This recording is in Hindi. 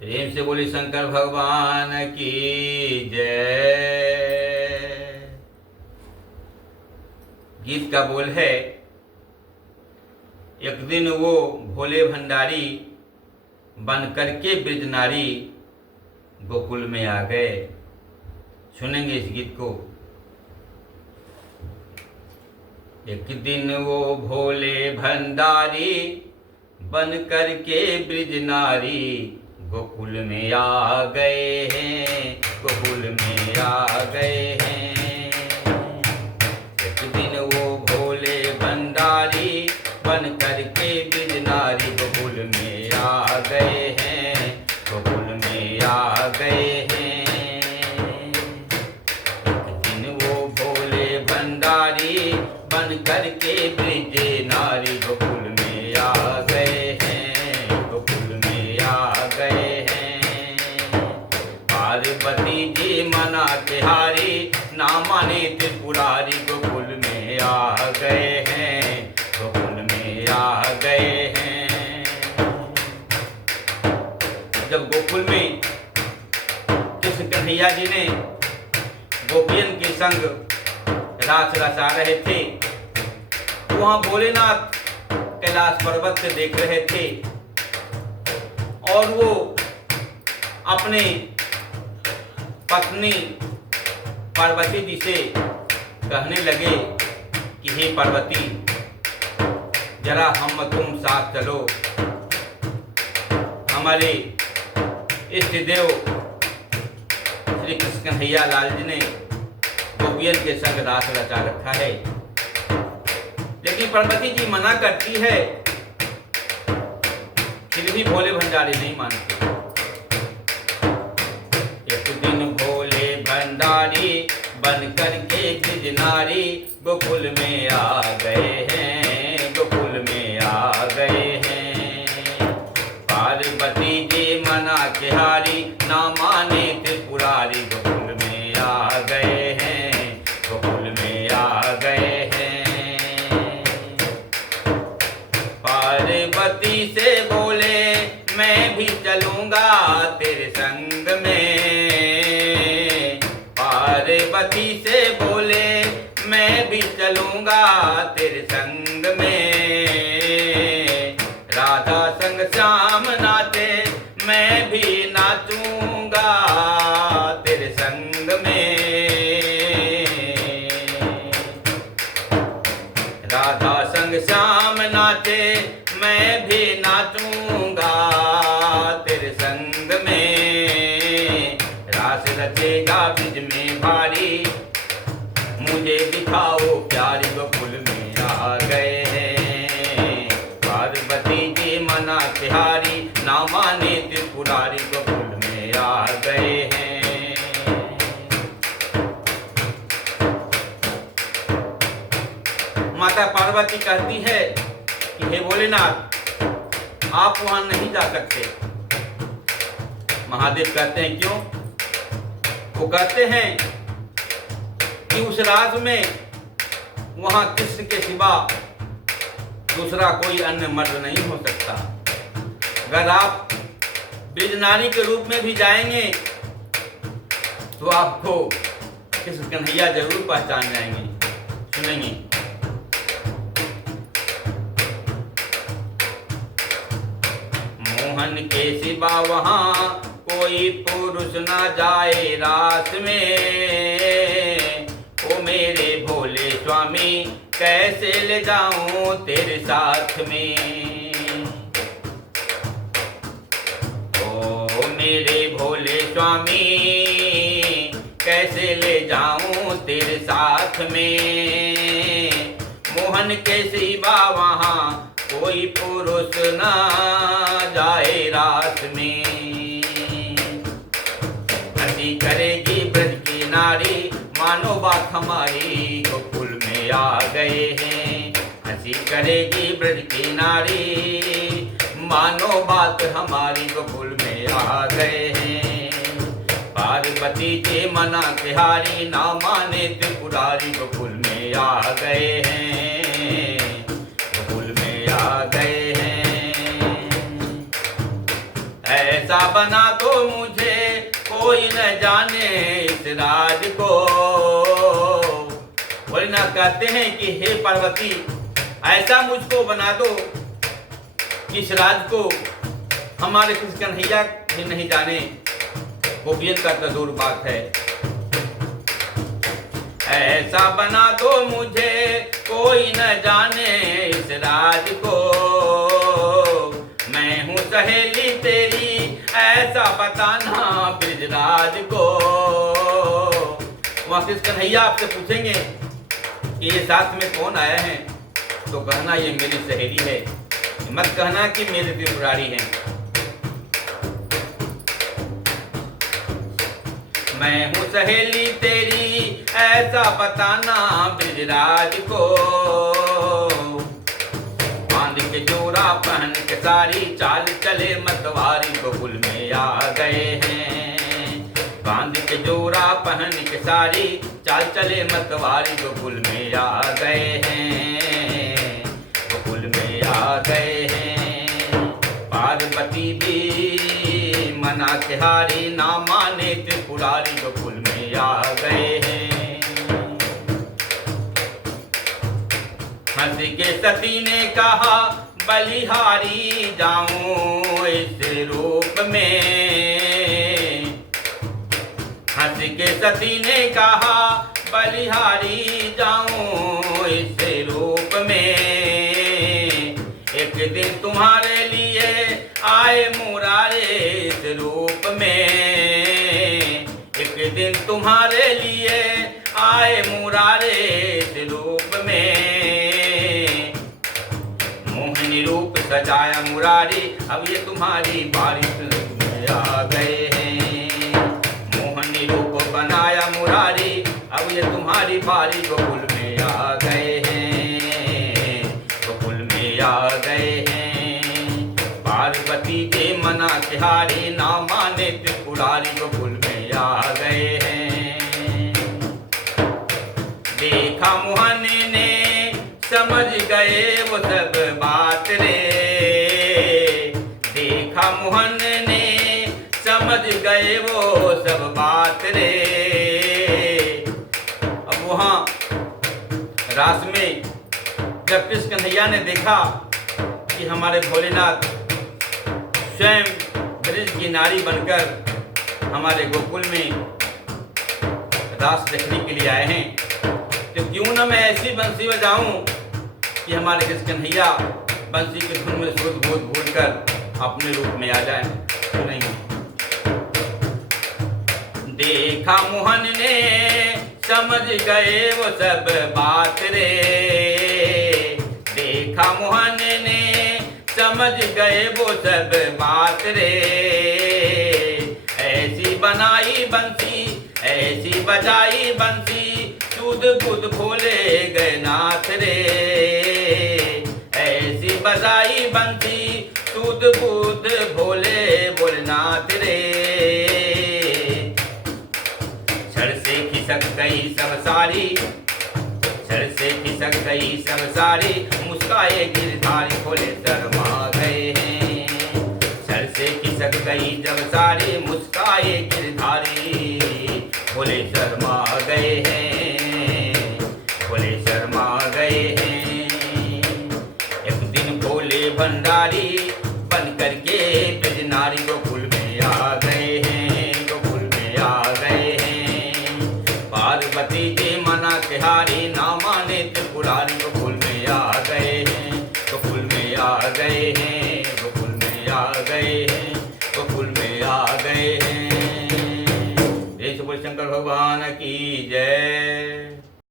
प्रेम से बोली शंकर भगवान की जय। गीत का बोल है, एक दिन वो भोले भंडारी बन करके ब्रजनारी गोकुल में आ गए। सुनेंगे इस गीत को। एक दिन वो भोले भंडारी बन करके ब्रजनारी गोकुल में आ गए हैं, गोकुल में आ गए हैं। एक दिन वो भोले भंडारी बन करके ब्रजनारी गोकुल में आ गए हैं, गोकुल में आ गए हैं। एक दिन वो भोले भंडारी बन करके ब्रजनारी गोकुल में आ गए हैं, गोकुल में आ गए हैं। पार्वती जी मना के हारी, ना माने त्रिपुरारी गोकुल में आ गए हैं, गोकुल में आ गए हैं। जब गोकुल में कृष्ण कन्हैया जी ने गोपियन के संग रास रचा रहे थे, तो वहां भोलेनाथ कैलाश पर्वत से देख रहे थे और वो अपने पत्नी पार्वती जी से कहने लगे कि हे पार्वती, जरा हम तुम साथ चलो। हमारे इष्ट देव श्री कृष्ण कन्हैया लाल जी ने गोपियन के संग रास रचा रखा है। लेकिन पार्वती जी मना करती है, फिर भी भोले भंडारी नहीं मानते। एक दिन भोले भंडारी बन करके ब्रजनारी गोकुल में आ गए हैं, गोकुल में आ गए हैं। पार्वती जी मना के हारी, ना माने त्रिपुरारी गोकुल में आ गए हैं, गोकुल में आ गए हैं। पार्वती से बोले मैं भी चलूंगा तेरे संग में। पार्वती से बोले मैं भी चलूंगा तेरे संग में। राधा संग श्याम नाचे मैं भी नाचूंगा तेरे संग में। राधा संग श्याम नाचे मैं भी नाचूंगा तेरे संग में। रास रचेगा ब्रिज में भारी, मुझे दिखाओ प्यारी गोकुल में आ गए हैं। पार्वती जी मना के हारी, ना माने त्रिपुरारी गोकुल में आ गए हैं। माता पार्वती कहती है कि हे भोलेनाथ, आप वहां नहीं जा सकते। महादेव कहते हैं क्यों? वो कहते हैं कि उस राज में वहां कृष्ण के सिवा दूसरा कोई अन्य मर्द नहीं हो सकता। अगर आप ब्रजनारी के रूप में भी जाएंगे तो आपको कृष्ण कन्हैया जरूर पहचान जाएंगे। सुनेंगे। मोहन के सिवा वहां कोई पुरुष ना जाए रास में। ओ मेरे भोले स्वामी, कैसे ले जाऊं तेरे साथ में। ओ मेरे भोले स्वामी, कैसे ले जाऊं तेरे साथ में। मोहन के सिवा वहां कोई पुरुष ना जाए रात में। हंसी करेगी ब्रज की नारी, मानो बात हमारी गोकुल में आ गए हैं। हंसी करेगी ब्रज की नारी, मानो बात हमारी गोकुल में आ गए हैं। पार्वती जी मना के हारी, ना माने त्रिपुरारी गोकुल में आ गए हैं, गोकुल में आ गए हैं। ऐसा बना दो मुझे कोई न जाने इस राज को। भोलेनाथ कहते हैं कि हे पार्वती, ऐसा मुझको बना दो कि इस राज को हमारे कृष्ण कन्हैया भी नहीं जाने। गोपियन का तो दूर बात है। ऐसा बना दो मुझे कोई न जाने इस राज को। मैं हूँ सहेली तेरी ऐसा बताना ब्रिजराज को। वहां कृष्ण कन्हैया आपसे पूछेंगे कि ये साथ में कौन आया है, तो कहना ये मेरी सहेली है, मत कहना कि मेरे त्रिपुरारी हैं। मैं हूँ सहेली तेरी ऐसा बताना ब्रिजराज को। बांध के जोड़ा पहन के सारी चाल चले मतवारी गोकुल में आ गए हैं। बांध के जोड़ा पहन के सारी चाल चले मतवारी गोकुल में आ गए हैं। गोकुल में आ गए हैं। पार्वती भी मना के हारी ना माने त्रिपुरारी गोकुल में आ गए हैं। हंस के सती ने कहा बलिहारी जाऊं इस रूप में। हंस के सती ने कहा बलिहारी जाऊं इस रूप में। एक दिन तुम्हारे लिए आए मुरारे इस रूप में। एक दिन तुम्हारे लिए आए मुरारे इस रूप में। मोहिनी रूप सजाया मुरारी अब ये तुम्हारी बारी में आ गए हैं। मोहिनी रूप बनाया मुरारी अब ये तुम्हारी बारी गोकुल में आ गए हैं। गोकुल में आ गए हैं। पार्वती के मना के हारी ना माने त्रिपुरारी गोकुल में आ गए हैं। देखा मोहन ने समझ गए वो सब बात रे। देखा मोहन ने समझ गए वो सब बात रे। अब वहां रास में जब कृष्ण कन्हैया ने देखा कि हमारे भोलेनाथ स्वयं ब्रज की नारी बनकर हमारे गोकुल में रास देखने के लिए आए हैं, तो क्यों न मैं ऐसी बंसी बजाऊं कि हमारे कृष्ण कन्हैया बंसी के धुन में सुध बोध भूलकर अपने रूप में आ जाए। नहीं, देखा मोहन ने समझ गए वो सब बात रे। देखा मोहन ने समझ गए वो सब बात रे। ऐसी बनाई बंसी ऐसी बजाई बंसी सुध बुध भोले गए नाथ रे। ऐसी बजाई बंसी सुध बुध भोले भोलेनाथ रे। छड़ से खिसक गई सब सारी छड़ से खिसक गई सब सारी मुस्काए गिरधारी भोले शर्मा गए हैं। छड़ से खिसक गई जब सारी मुस्काए गिरधारी भोले शर्मा गए हैं। भोले शर्मा गए हैं। एक दिन भोले भंडारी बन करके ब्रज नारी गोकुल में आ गए हैं। गोकुल में आ गए हैं। पार्वती जी मना के हारी ना माने त्रिपुरारी गोकुल में आ गए हैं। गोकुल में आ गए हैं। गोकुल में आ गए हैं। गोकुल में आ गए हैं। जय शंकर भगवान की जय।